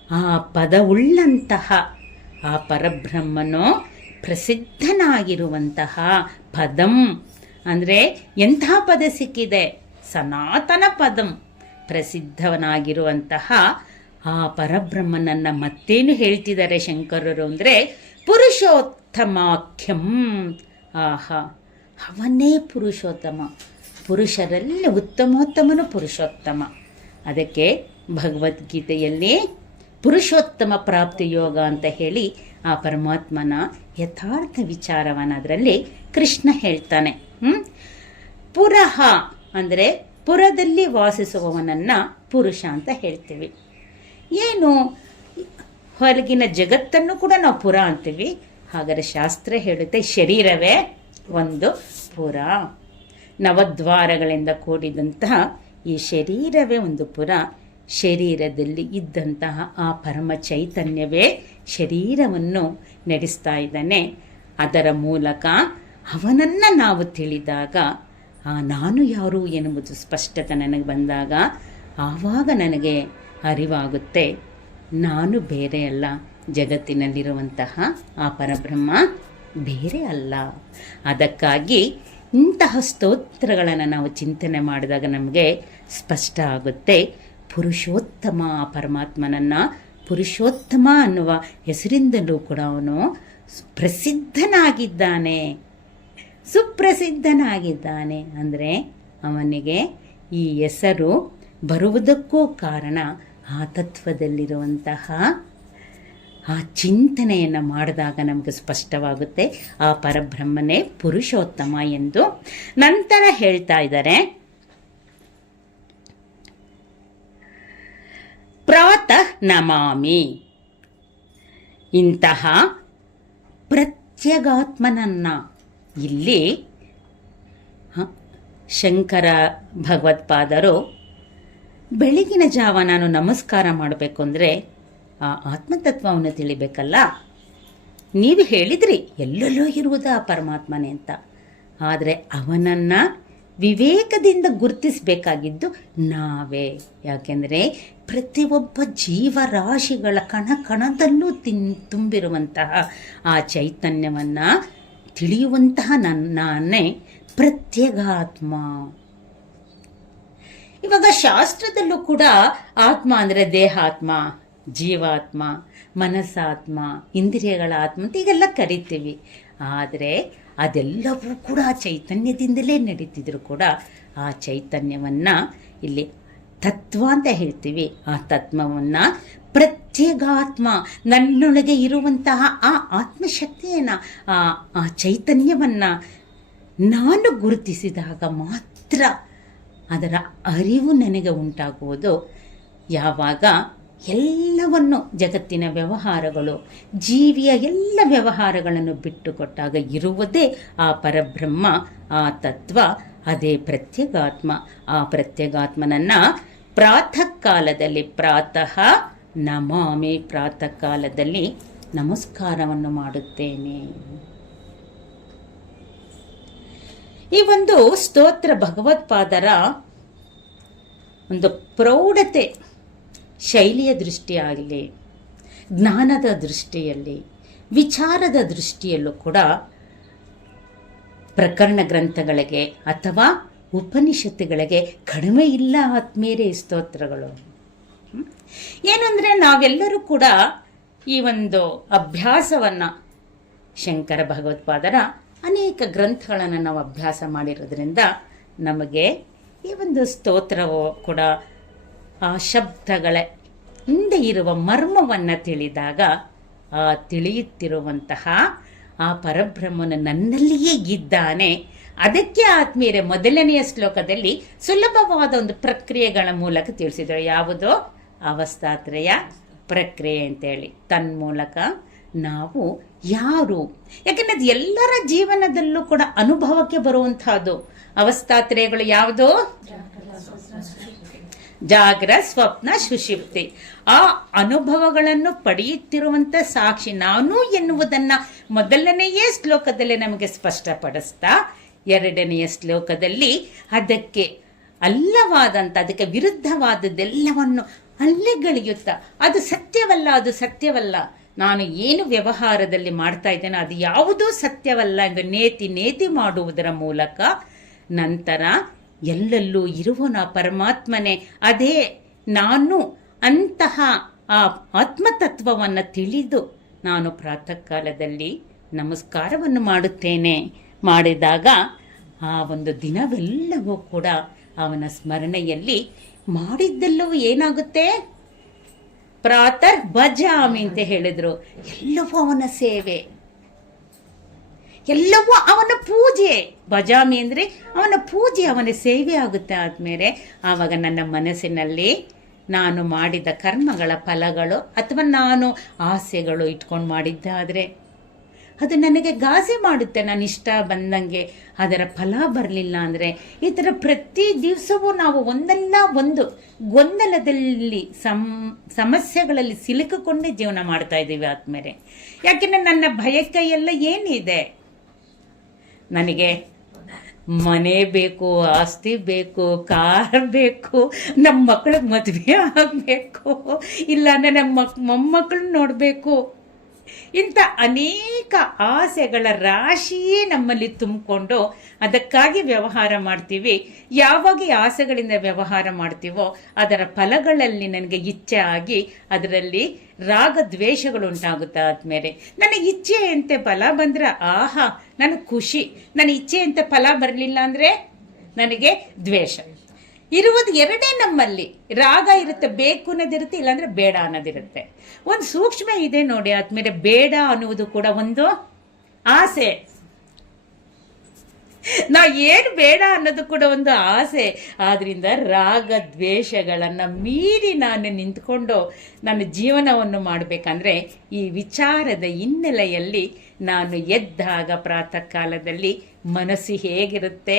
ಆ ಪದವುಳ್ಳಂತಹ ಆ ಪರಬ್ರಹ್ಮನು ಪ್ರಸಿದ್ಧನಾಗಿರುವಂತಹ ಪದಂ ಅಂದರೆ ಎಂಥ ಪದ ಸಿಕ್ಕಿದೆ? ಸನಾತನ ಪದಂ. ಪ್ರಸಿದ್ಧವನಾಗಿರುವಂತಹ ಆ ಪರಬ್ರಹ್ಮನನ್ನು ಮತ್ತೇನು ಹೇಳ್ತಿದ್ದಾರೆ ಶಂಕರರು ಅಂದರೆ ಪುರುಷೋತ್ತಮಾಖ್ಯಂ. ಆಹಾ, ಅವನೇ ಪುರುಷೋತ್ತಮ. ಪುರುಷರಲ್ಲಿ ಉತ್ತಮೋತ್ತಮನು ಪುರುಷೋತ್ತಮ. ಅದಕ್ಕೆ ಭಗವದ್ಗೀತೆಯಲ್ಲಿ ಪುರುಷೋತ್ತಮ ಪ್ರಾಪ್ತಿ ಯೋಗ ಅಂತ ಹೇಳಿ ಆ ಪರಮಾತ್ಮನ ಯಥಾರ್ಥ ವಿಚಾರವನ್ನು ಅದರಲ್ಲಿ ಕೃಷ್ಣ ಹೇಳ್ತಾನೆ. ಪುರಹ ಅಂದರೆ ಪುರದಲ್ಲಿ ವಾಸಿಸುವವನನ್ನು ಪುರುಷ ಅಂತ ಹೇಳ್ತೀವಿ. ಏನು ಹೊರಗಿನ ಜಗತ್ತನ್ನು ಕೂಡ ನಾವು ಪುರ ಅಂತೀವಿ. ಹಾಗಾದರೆ ಶಾಸ್ತ್ರ ಹೇಳುತ್ತೆ ಶರೀರವೇ ಒಂದು ಪುರ. ನವದ್ವಾರಗಳಿಂದ ಕೂಡಿದಂತಹ ಈ ಶರೀರವೇ ಒಂದು ಪುರ. ಶರೀರದಲ್ಲಿ ಇದ್ದಂತಹ ಆ ಪರಮ ಚೈತನ್ಯವೇ ಶರೀರವನ್ನು ನಡೆಸ್ತಾ ಇದ್ದಾನೆ. ಅದರ ಮೂಲಕ ಅವನನ್ನು ನಾವು ತಿಳಿದಾಗ ನಾನು ಯಾರು ಎನ್ನುವುದು ಸ್ಪಷ್ಟತೆ ನನಗೆ ಬಂದಾಗ ಆವಾಗ ನನಗೆ ಅರಿವಾಗುತ್ತೆ, ನಾನು ಬೇರೆ ಅಲ್ಲ, ಜಗತ್ತಿನಲ್ಲಿರುವಂತಹ ಆ ಪರಬ್ರಹ್ಮ ಬೇರೆ ಅಲ್ಲ. ಅದಕ್ಕಾಗಿ ಇಂತಹ ಸ್ತೋತ್ರಗಳನ್ನು ನಾವು ಚಿಂತನೆ ಮಾಡಿದಾಗ ನಮಗೆ ಸ್ಪಷ್ಟ ಆಗುತ್ತೆ. ಪುರುಷೋತ್ತಮ ಪರಮಾತ್ಮನನ್ನು ಪುರುಷೋತ್ತಮ ಅನ್ನುವ ಹೆಸರಿಂದಲೂ ಕೂಡ ಅವನು ಪ್ರಸಿದ್ಧನಾಗಿದ್ದಾನೆ, ಸುಪ್ರಸಿದ್ಧನಾಗಿದ್ದಾನೆ. ಅಂದರೆ ಅವನಿಗೆ ಈ ಹೆಸರು ಬರುವುದಕ್ಕೂ ಕಾರಣ ಆ ತತ್ವದಲ್ಲಿರುವಂತಹ ಆ ಚಿಂತನೆಯನ್ನು ಮಾಡಿದಾಗ ನಮಗೆ ಸ್ಪಷ್ಟವಾಗುತ್ತೆ ಆ ಪರಬ್ರಹ್ಮನೇ ಪುರುಷೋತ್ತಮ ಎಂದು. ನಂತರ ಹೇಳ್ತಾ ಇದ್ದಾರೆ, ಪ್ರಾತಃ ನಮಾಮಿ. ಇಂತಹ ಪ್ರತ್ಯಗಾತ್ಮನನ್ನ ಇಲ್ಲಿ ಶಂಕರ ಭಗವತ್ಪಾದರು ಬೆಳಗಿನ ಜಾವ ನಾನು ನಮಸ್ಕಾರ ಮಾಡಬೇಕು ಅಂದರೆ ಆ ಆತ್ಮತತ್ವವನ್ನು ತಿಳಿಬೇಕಲ್ಲ. ನೀವು ಹೇಳಿದ್ರಿ ಎಲ್ಲೆಲ್ಲೋ ಇರುವುದು ಆ ಪರಮಾತ್ಮನೇ ಅಂತ, ಆದರೆ ಅವನನ್ನು ವಿವೇಕದಿಂದ ಗುರುತಿಸಬೇಕಾಗಿದ್ದು ನಾವೇ. ಯಾಕೆಂದರೆ ಪ್ರತಿಯೊಬ್ಬ ಜೀವರಾಶಿಗಳ ಕಣದಲ್ಲೂ ತುಂಬಿರುವಂತಹ ಆ ಚೈತನ್ಯವನ್ನು ತಿಳಿಯುವಂತಹ ನಾನೇ ಪ್ರತ್ಯಗಾತ್ಮ. ಇವಾಗ ಶಾಸ್ತ್ರದಲ್ಲೂ ಕೂಡ ಆತ್ಮ ಅಂದರೆ ದೇಹಾತ್ಮ, ಜೀವಾತ್ಮ, ಮನಸ್ಸಾತ್ಮ, ಇಂದ್ರಿಯಗಳ ಆತ್ಮ ಅಂತ ಈಗೆಲ್ಲ ಕರಿತೀವಿ. ಆದರೆ ಅದೆಲ್ಲವೂ ಕೂಡ ಆ ಚೈತನ್ಯದಿಂದಲೇ ನಡೀತಿದ್ರು ಕೂಡ ಆ ಚೈತನ್ಯವನ್ನು ಇಲ್ಲಿ ತತ್ವ ಅಂತ ಹೇಳ್ತೀವಿ. ಆ ತತ್ವವನ್ನು ಪ್ರತ್ಯೇಗಾತ್ಮ, ನನ್ನೊಳಗೆ ಇರುವಂತಹ ಆ ಆತ್ಮಶಕ್ತಿಯನ್ನು, ಆ ಚೈತನ್ಯವನ್ನು ನಾನು ಗುರುತಿಸಿದಾಗ ಮಾತ್ರ ಅದರ ಅರಿವು ನನಗೆ ಉಂಟಾಗುವುದು. ಯಾವಾಗ ಎಲ್ಲವನ್ನು, ಜಗತ್ತಿನ ವ್ಯವಹಾರಗಳು, ಜೀವಿಯ ಎಲ್ಲ ವ್ಯವಹಾರಗಳನ್ನು ಬಿಟ್ಟುಕೊಟ್ಟಾಗ ಇರುವುದೇ ಆ ಪರಬ್ರಹ್ಮ, ಆ ತತ್ವ, ಅದೇ ಪ್ರತ್ಯಗಾತ್ಮ. ಆ ಪ್ರತ್ಯಗಾತ್ಮನನ್ನು ಪ್ರಾತಃ ಕಾಲದಲ್ಲಿ, ಪ್ರಾತಃ ನಮಾಮಿ, ಪ್ರಾತಃ ಕಾಲದಲ್ಲಿ ನಮಸ್ಕಾರವನ್ನು ಮಾಡುತ್ತೇನೆ. ಈ ಒಂದು ಸ್ತೋತ್ರ ಭಗವತ್ಪಾದರ ಒಂದು ಪ್ರೌಢತೆ ಶೈಲಿಯ ದೃಷ್ಟಿಯಾಗಲಿ, ಜ್ಞಾನದ ದೃಷ್ಟಿಯಲ್ಲಿ, ವಿಚಾರದ ದೃಷ್ಟಿಯಲ್ಲೂ ಕೂಡ ಪ್ರಕರಣ ಗ್ರಂಥಗಳಿಗೆ ಅಥವಾ ಉಪನಿಷತ್ತುಗಳಿಗೆ ಕಡಿಮೆ ಇಲ್ಲ ಆತ್ಮೀಯರೇ ಈ ಸ್ತೋತ್ರಗಳು. ಏನಂದರೆ ನಾವೆಲ್ಲರೂ ಕೂಡ ಈ ಒಂದು ಅಭ್ಯಾಸವನ್ನು ಶಂಕರ ಭಗವತ್ಪಾದರ ಅನೇಕ ಗ್ರಂಥಗಳನ್ನು ನಾವು ಅಭ್ಯಾಸ ಮಾಡಿರೋದ್ರಿಂದ ನಮಗೆ ಈ ಒಂದು ಸ್ತೋತ್ರವು ಕೂಡ ಆ ಶಬ್ದಗಳ ಹಿಂದೆ ಇರುವ ಮರ್ಮವನ್ನು ತಿಳಿದಾಗ ಆ ತಿಳಿಯುತ್ತಿರುವಂತಹ ಆ ಪರಬ್ರಹ್ಮನು ನನ್ನಲ್ಲಿಯೇ ಇದ್ದಾನೆ. ಅದಕ್ಕೆ ಆತ್ಮೀಯರೇ ಮೊದಲನೆಯ ಶ್ಲೋಕದಲ್ಲಿ ಸುಲಭವಾದ ಒಂದು ಪ್ರಕ್ರಿಯೆಗಳ ಮೂಲಕ ತಿಳಿಸಿದರು. ಯಾವುದು? ಅವಸ್ಥಾತ್ರಯ ಪ್ರಕ್ರಿಯೆ ಅಂತೇಳಿ. ತನ್ಮೂಲಕ ನಾವು ಯಾರು, ಯಾಕೆಂದ್ರೆ ಅದು ಎಲ್ಲರ ಜೀವನದಲ್ಲೂ ಕೂಡ ಅನುಭವಕ್ಕೆ ಬರುವಂತಹದ್ದು. ಅವಸ್ಥಾತ್ರಯಗಳು ಯಾವುದು? ಜಾಗ್ರ, ಸ್ವಪ್ನ, ಸುಷುಪ್ತಿ. ಆ ಅನುಭವಗಳನ್ನು ಪಡೆಯುತ್ತಿರುವಂತ ಸಾಕ್ಷಿ ನಾನು ಎನ್ನುವುದನ್ನ ಮೊದಲನೆಯ ಶ್ಲೋಕದಲ್ಲಿ ನಮಗೆ ಸ್ಪಷ್ಟಪಡಿಸ್ತಾ, ಎರಡನೆಯ ಶ್ಲೋಕದಲ್ಲಿ ಅದಕ್ಕೆ ಅಲ್ಲವಾದಂತ, ಅದಕ್ಕೆ ವಿರುದ್ಧವಾದದ್ದೆಲ್ಲವನ್ನು ಅಲ್ಲಿಗಳೆಯುತ್ತಾ ಅದು ಸತ್ಯವಲ್ಲ, ಅದು ಸತ್ಯವಲ್ಲ, ನಾನು ಏನು ವ್ಯವಹಾರದಲ್ಲಿ ಮಾಡ್ತಾ ಇದ್ದೇನೆ ಅದು ಯಾವುದೂ ಸತ್ಯವಲ್ಲ ಎಂದು ನೇತಿ ಮಾಡುವುದರ ಮೂಲಕ ನಂತರ ಎಲ್ಲೆಲ್ಲೂ ಇರುವನ ಪರಮಾತ್ಮನೇ ಅದೇ ನಾನು ಅಂತಹ ಆ ಆತ್ಮತತ್ವವನ್ನು ತಿಳಿದು ನಾನು ಪ್ರಾತಃ ಕಾಲದಲ್ಲಿ ನಮಸ್ಕಾರವನ್ನು ಮಾಡುತ್ತೇನೆ. ಮಾಡಿದಾಗ ಆ ಒಂದು ದಿನವೆಲ್ಲವೂ ಕೂಡ ಅವನ ಸ್ಮರಣೆಯಲ್ಲಿ ಮಾಡಿದ್ದೆಲ್ಲವೂ ಏನಾಗುತ್ತೆ? ಪ್ರಾತರ್ ಭಜಾಮಿ ಅಂತ ಹೇಳಿದ್ರು. ಎಲ್ಲವೂ ಅವನ ಸೇವೆ, ಎಲ್ಲವೂ ಅವನ ಪೂಜೆ. ಭಜಾಮಿ ಅಂದ್ರೆ ಅವನ ಪೂಜೆ, ಅವನ ಸೇವೆ ಆಗುತ್ತೆ. ಆದ್ಮೇಲೆ ಆವಾಗ ನನ್ನ ಮನಸ್ಸಿನಲ್ಲಿ ನಾನು ಮಾಡಿದ ಕರ್ಮಗಳ ಫಲಗಳು ಅಥವಾ ನಾನು ಆಸೆಗಳು ಇಟ್ಕೊಂಡು ಮಾಡಿದ್ದಾದ್ರೆ ಅದು ನನಗೆ ಗಾಸೆ ಮಾಡುತ್ತೆ. ನಾನು ಇಷ್ಟ ಬಂದಂಗೆ ಅದರ ಫಲ ಬರಲಿಲ್ಲ ಅಂದರೆ ಈ ಥರ ಪ್ರತಿ ದಿವಸವೂ ನಾವು ಒಂದಲ್ಲ ಒಂದು ಗೊಂದಲದಲ್ಲಿ ಸಮಸ್ಯೆಗಳಲ್ಲಿ ಸಿಲುಕಿಕೊಂಡೇ ಜೀವನ ಮಾಡ್ತಾ ಇದ್ದೀವಿ ಆದ್ಮೇಲೆ. ಯಾಕೆಂದರೆ ನನ್ನ ಭಯಕ್ಕೆ ಎಲ್ಲ ಏನಿದೆ? ನನಗೆ ಮನೆ ಬೇಕು, ಆಸ್ತಿ ಬೇಕು, ಕಾರ್ ಬೇಕು, ನಮ್ಮ ಮಕ್ಕಳಿಗೆ ಮದುವೆ ಆಗಬೇಕು, ಇಲ್ಲ ಅಂದರೆ ನಮ್ಮ ಮೊಮ್ಮಕ್ಕಳನ್ನ ನೋಡಬೇಕು. ಇಂಥ ಅನೇಕ ಆಸೆಗಳ ರಾಶಿಯೇ ನಮ್ಮಲ್ಲಿ ತುಂಬಿಕೊಂಡು ಅದಕ್ಕಾಗಿ ವ್ಯವಹಾರ ಮಾಡ್ತೀವಿ. ಯಾವಾಗ ಈ ಆಸೆಗಳಿಂದ ವ್ಯವಹಾರ ಮಾಡ್ತೀವೋ ಅದರ ಫಲಗಳಲ್ಲಿ ನನಗೆ ಇಚ್ಛೆ ಆಗಿ ಅದರಲ್ಲಿ ರಾಗ ದ್ವೇಷಗಳು ಉಂಟಾಗುತ್ತೆ. ಆದ್ಮೇಲೆ ನನ್ನ ಇಚ್ಛೆಯಂತೆ ಫಲ ಬಂದ್ರೆ ಆಹಾ ನನಗೆ ಖುಷಿ, ನನ್ನ ಇಚ್ಛೆಯಂತೆ ಫಲ ಬರಲಿಲ್ಲ ಅಂದರೆ ನನಗೆ ದ್ವೇಷ. ಇರುವುದು ಎರಡೇ ನಮ್ಮಲ್ಲಿ, ರಾಗ ಇರುತ್ತೆ, ಬೇಕು ಅನ್ನೋದಿರುತ್ತೆ, ಇಲ್ಲಾಂದ್ರೆ ಬೇಡ ಅನ್ನೋದಿರುತ್ತೆ. ಒಂದು ಸೂಕ್ಷ್ಮ ಇದೆ ನೋಡಿ ಆದ್ಮೇಲೆ, ಬೇಡ ಅನ್ನುವುದು ಕೂಡ ಒಂದು ಆಸೆ. ನಾವು ಏನು ಬೇಡ ಅನ್ನೋದು ಕೂಡ ಒಂದು ಆಸೆ. ಆದ್ರಿಂದ ರಾಗ ದ್ವೇಷಗಳನ್ನ ಮೀರಿ ನಾನು ನಿಂತ್ಕೊಂಡು ನನ್ನ ಜೀವನವನ್ನು ಮಾಡಬೇಕಂದ್ರೆ ಈ ವಿಚಾರದ ಹಿನ್ನೆಲೆಯಲ್ಲಿ ನಾನು ಎದ್ದಾಗ ಪ್ರಾತಃ ಕಾಲದಲ್ಲಿ ಮನಸ್ಸು ಹೇಗಿರುತ್ತೆ?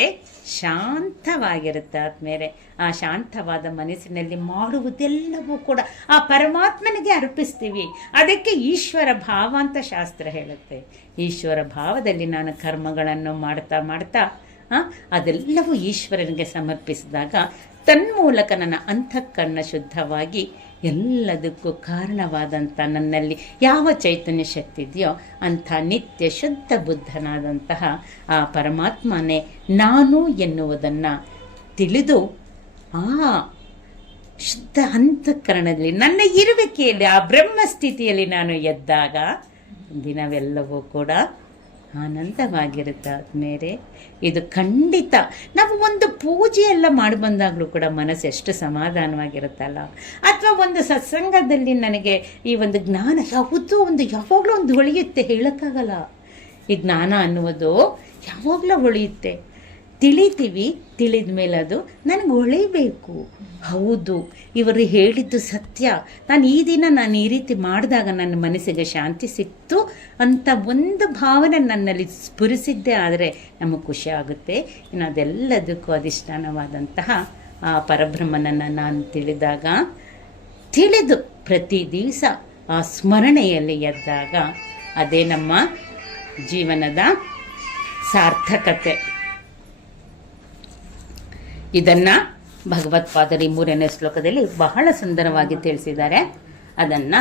ಶಾಂತವಾಗಿರುತ್ತೆ. ಆದ್ಮೇಲೆ ಆ ಶಾಂತವಾದ ಮನಸ್ಸಿನಲ್ಲಿ ಮಾಡುವುದೆಲ್ಲವೂ ಕೂಡ ಆ ಪರಮಾತ್ಮನಿಗೆ ಅರ್ಪಿಸ್ತೀವಿ. ಅದಕ್ಕೆ ಈಶ್ವರ ಭಾವ ಅಂತ ಶಾಸ್ತ್ರ ಹೇಳುತ್ತೆ. ಈಶ್ವರ ಭಾವದಲ್ಲಿ ನಾನು ಕರ್ಮಗಳನ್ನು ಮಾಡ್ತಾ ಅದೆಲ್ಲವೂ ಈಶ್ವರನಿಗೆ ಸಮರ್ಪಿಸಿದಾಗ ತನ್ಮೂಲಕ ನನ್ನ ಅಂತಃಕರಣ ಶುದ್ಧವಾಗಿ ಎಲ್ಲದಕ್ಕೂ ಕಾರಣವಾದಂಥ ನನ್ನಲ್ಲಿ ಯಾವ ಚೈತನ್ಯ ಶಕ್ತಿ ಇದೆಯೋ ಅಂಥ ನಿತ್ಯ ಶುದ್ಧ ಬುದ್ಧನಾದಂತಹ ಆ ಪರಮಾತ್ಮನೇ ನಾನು ಎನ್ನುವುದನ್ನು ತಿಳಿದು ಆ ಶುದ್ಧ ಅಂತಃಕರಣದಲ್ಲಿ ನನ್ನ ಇರುವಿಕೆಯಲ್ಲಿ ಆ ಬ್ರಹ್ಮಸ್ಥಿತಿಯಲ್ಲಿ ನಾನು ಎದ್ದಾಗ ದಿನವೆಲ್ಲವೂ ಕೂಡ ಆನಂದವಾಗಿರುತ್ತೆ. ಆದ್ಮೇಲೆ ಇದು ಖಂಡಿತ ನಾವು ಒಂದು ಪೂಜೆ ಎಲ್ಲ ಮಾಡಿ ಬಂದಾಗಲೂ ಕೂಡ ಮನಸ್ಸು ಎಷ್ಟು ಸಮಾಧಾನವಾಗಿರುತ್ತಲ್ಲ. ಅಥವಾ ಒಂದು ಸತ್ಸಂಗದಲ್ಲಿ ನನಗೆ ಈ ಒಂದು ಜ್ಞಾನ ಯಾವಾಗಲೂ ಒಂದು ಹೊಳೆಯುತ್ತೆ, ಹೇಳೋಕ್ಕಾಗಲ್ಲ. ಈ ಜ್ಞಾನ ಅನ್ನುವುದು ಯಾವಾಗಲೂ ಹೊಳೆಯುತ್ತೆ. ತಿಳಿತೀವಿ, ತಿಳಿದ ಮೇಲೆ ಅದು ನನಗೆ ಹೊಳಿಬೇಕು. ಹೌದು, ಇವರು ಹೇಳಿದ್ದು ಸತ್ಯ, ನಾನು ಈ ದಿನ ನಾನು ಈ ರೀತಿ ಮಾಡಿದಾಗ ನನ್ನ ಮನಸ್ಸಿಗೆ ಶಾಂತಿ ಸಿಕ್ತು ಅಂತ ಒಂದು ಭಾವನೆ ನನ್ನಲ್ಲಿ ಸ್ಫುರಿಸಿದ್ದೇ ಆದರೆ ನಮಗೆ ಖುಷಿ ಆಗುತ್ತೆ. ಇನ್ನು ಅದೆಲ್ಲದಕ್ಕೂ ಅಧಿಷ್ಠಾನವಾದಂತಹ ಆ ಪರಬ್ರಹ್ಮನನ್ನು ನಾನು ತಿಳಿದು ಪ್ರತಿ ದಿವಸ ಆ ಸ್ಮರಣೆಯಲ್ಲಿ ಎದ್ದಾಗ ಅದೇ ನಮ್ಮ ಜೀವನದ ಸಾರ್ಥಕತೆ. ಇದನ್ನು ಭಗವತ್ಪಾದರು 3ನೇ ಶ್ಲೋಕದಲ್ಲಿ ಬಹಳ ಸುಂದರವಾಗಿ ತಿಳಿಸಿದ್ದಾರೆ. ಅದನ್ನು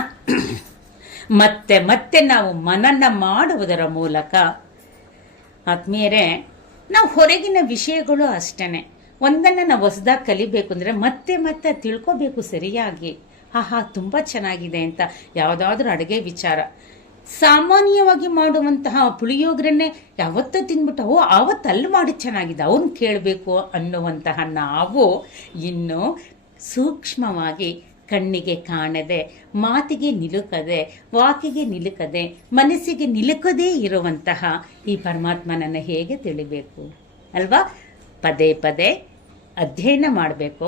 ಮತ್ತೆ ಮತ್ತೆ ನಾವು ಮನನ ಮಾಡುವುದರ ಮೂಲಕ ಆತ್ಮೀಯರೇ, ನಾವು ಹೊರಗಿನ ವಿಷಯಗಳು ಅಷ್ಟೇ, ಒಂದನ್ನು ನಾವು ಹೊಸದಾಗಿ ಕಲಿಬೇಕು ಅಂದರೆ ಮತ್ತೆ ಮತ್ತೆ ತಿಳ್ಕೋಬೇಕು ಸರಿಯಾಗಿ. ತುಂಬ ಚೆನ್ನಾಗಿದೆ ಅಂತ ಯಾವುದಾದ್ರೂ ಅಡುಗೆ ವಿಚಾರ ಸಾಮಾನ್ಯವಾಗಿ ಮಾಡುವಂತಹ ಪುಳಿಯೋಗರೆನ್ನೇ ಯಾವತ್ತೂ ತಿಂದ್ಬಿಟ್ಟು ಆವತ್ತು ಅಲ್ಲಿ ಮಾಡಿ ಚೆನ್ನಾಗಿದೆ ಅವನು ಕೇಳಬೇಕು ಅನ್ನುವಂತಹ ನಾವು ಇನ್ನು ಸೂಕ್ಷ್ಮವಾಗಿ ಕಣ್ಣಿಗೆ ಕಾಣದೆ, ಮಾತಿಗೆ ನಿಲುಕದೆ, ವಾಕಿಗೆ ನಿಲುಕದೆ, ಮನಸ್ಸಿಗೆ ನಿಲುಕದೇ ಇರುವಂತಹ ಈ ಪರಮಾತ್ಮನನ್ನು ಹೇಗೆ ತಿಳಿಬೇಕು ಅಲ್ವಾ? ಪದೇ ಪದೇ ಅಧ್ಯಯನ ಮಾಡಬೇಕು,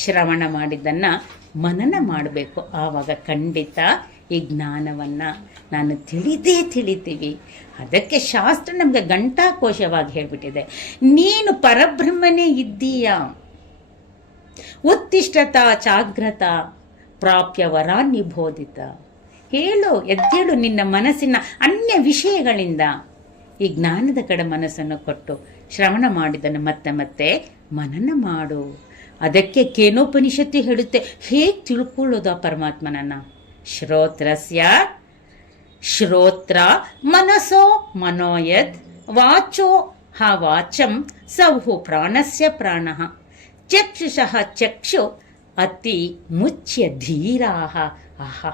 ಶ್ರವಣ ಮಾಡಿದ್ದನ್ನು ಮನನ ಮಾಡಬೇಕು. ಆವಾಗ ಖಂಡಿತ ಈ ಜ್ಞಾನವನ್ನು ನಾನು ತಿಳಿತೀವಿ. ಅದಕ್ಕೆ ಶಾಸ್ತ್ರ ನಮಗೆ ಘಂಟಾಕೋಶವಾಗಿ ಹೇಳಿಬಿಟ್ಟಿದೆ, ನೀನು ಪರಬ್ರಹ್ಮನೇ ಇದ್ದೀಯಾ. ಉತ್ತಿಷ್ಠತ ಜಾಗ್ರತ ಪ್ರಾಪ್ಯ ವರಾನ್ನಿಬೋಧಿತ. ಹೇಳು, ಎದ್ದೇಳು, ನಿನ್ನ ಮನಸ್ಸಿನ ಅನ್ಯ ವಿಷಯಗಳಿಂದ ಈ ಜ್ಞಾನದ ಕಡೆ ಮನಸ್ಸನ್ನು ಕೊಟ್ಟು ಶ್ರವಣ ಮಾಡಿದನ್ನು ಮತ್ತೆ ಮತ್ತೆ ಮನನ ಮಾಡು. ಅದಕ್ಕೆ ಕೇನೋಪನಿಷತ್ತು ಹೇಳುತ್ತೆ, ಹೇಗೆ ತಿಳ್ಕೊಳ್ಳೋದು ಆ ಪರಮಾತ್ಮನನ್ನ? ಶ್ರೋತ್ರ ಮನಸೋ ಮನೋಯದ್ ವಾಚೋ ವಾಚಂ ಸೌಹು ಪ್ರಾಣಸ್ಯ ಪ್ರಾಣಃ ಚಕ್ಷುಷಃ ಚಕ್ಷು ಅತಿ ಮುಚ್ಯ ಧೀರಾಹ. ಆಹಾ,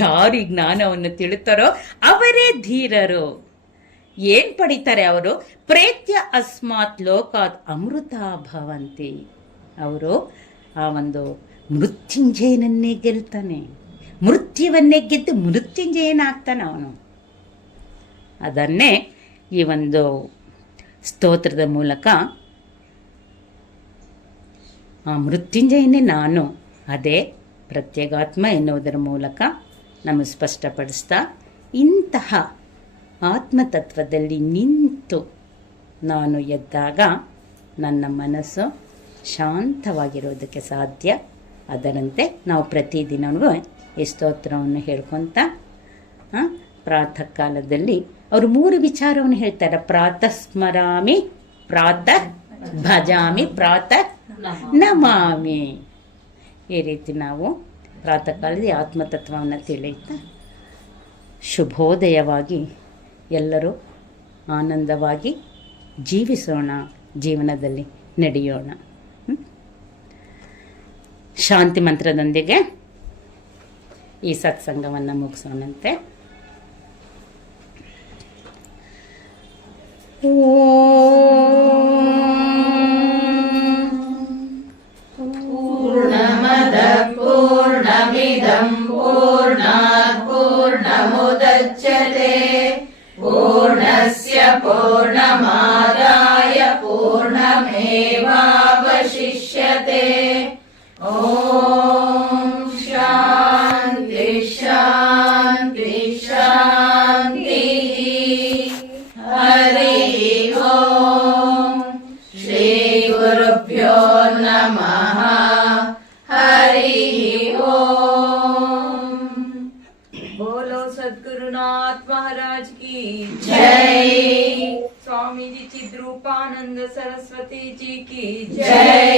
ಯಾರು ಈ ಜ್ಞಾನವನ್ನು ತಿಳುತ್ತಾರೋ ಅವರೇ ಧೀರರು. ಏನ್ ಪಡಿತಾರೆ ಅವರು? ಪ್ರೇತ್ಯ ಅಸ್ಮಾತ್ ಲೋಕಾತ್ ಅಮೃತ ಭವಂತಿ. ಅವರು ಆ ಒಂದು ಮೃತ್ಯುಂಜಯನನ್ನೇ ಗೆಲ್ತಾನೆ, ಮೃತ್ಯುವನ್ನೇ ಗೆದ್ದು ಮೃತ್ಯುಂಜಯನಾಗ್ತಾನೆ ಅವನು. ಅದನ್ನೇ ಈ ಒಂದು ಸ್ತೋತ್ರದ ಮೂಲಕ ಆ ಮೃತ್ಯುಂಜಯನೇ ನಾನು, ಅದೇ ಪ್ರತ್ಯೇಗಾತ್ಮ ಎನ್ನುವುದರ ಮೂಲಕ ನಮಗೆ ಸ್ಪಷ್ಟಪಡಿಸ್ತಾ, ಇಂತಹ ಆತ್ಮತತ್ವದಲ್ಲಿ ನಿಂತು ನಾನು ಎದ್ದಾಗ ನನ್ನ ಮನಸ್ಸು ಶಾಂತವಾಗಿರೋದಕ್ಕೆ ಸಾಧ್ಯ. ಅದರಂತೆ ನಾವು ಪ್ರತಿದಿನವೂ ಈ ಸ್ತೋತ್ರವನ್ನು ಹೇಳ್ಕೊತ ಪ್ರಾತಃ ಕಾಲದಲ್ಲಿ ಅವರು 3 ವಿಚಾರವನ್ನು ಹೇಳ್ತಾರೆ. ಪ್ರಾತಃ ಸ್ಮರಾಮಿ, ಪ್ರಾತಃ ಭಜಾಮಿ, ಪ್ರಾತಃ ನಮಾಮಿ. ಈ ರೀತಿ ನಾವು ಪ್ರಾತಃ ಕಾಲದಲ್ಲಿ ಆತ್ಮತತ್ವವನ್ನು ತಿಳಿಯುತ್ತಾ ಶುಭೋದಯವಾಗಿ ಎಲ್ಲರೂ ಆನಂದವಾಗಿ ಜೀವಿಸೋಣ, ಜೀವನದಲ್ಲಿ ನಡೆಯೋಣ. ಶಾಂತಿ ಮಂತ್ರದೊಂದಿಗೆ ಈ ಸತ್ಸಂಗವನ್ನು ಮುಗಿಸೋಣಂತೆ. पूर्णमद पूर्णमिदं पूर्णात् पूर्णमुदच्यते पूर्णस्य पूर्णमादाय पूर्णमेवावशिष्यते. ॐ शान्ति शान्ति शान्तिः. हरिः ॐ. श्रीगुरुभ्यो नमः. हरिः ॐ. बोलो सद्गुरुनाथ महाराज की जय. स्वामी जी चिद्रूपानंद सरस्वती जी की जय.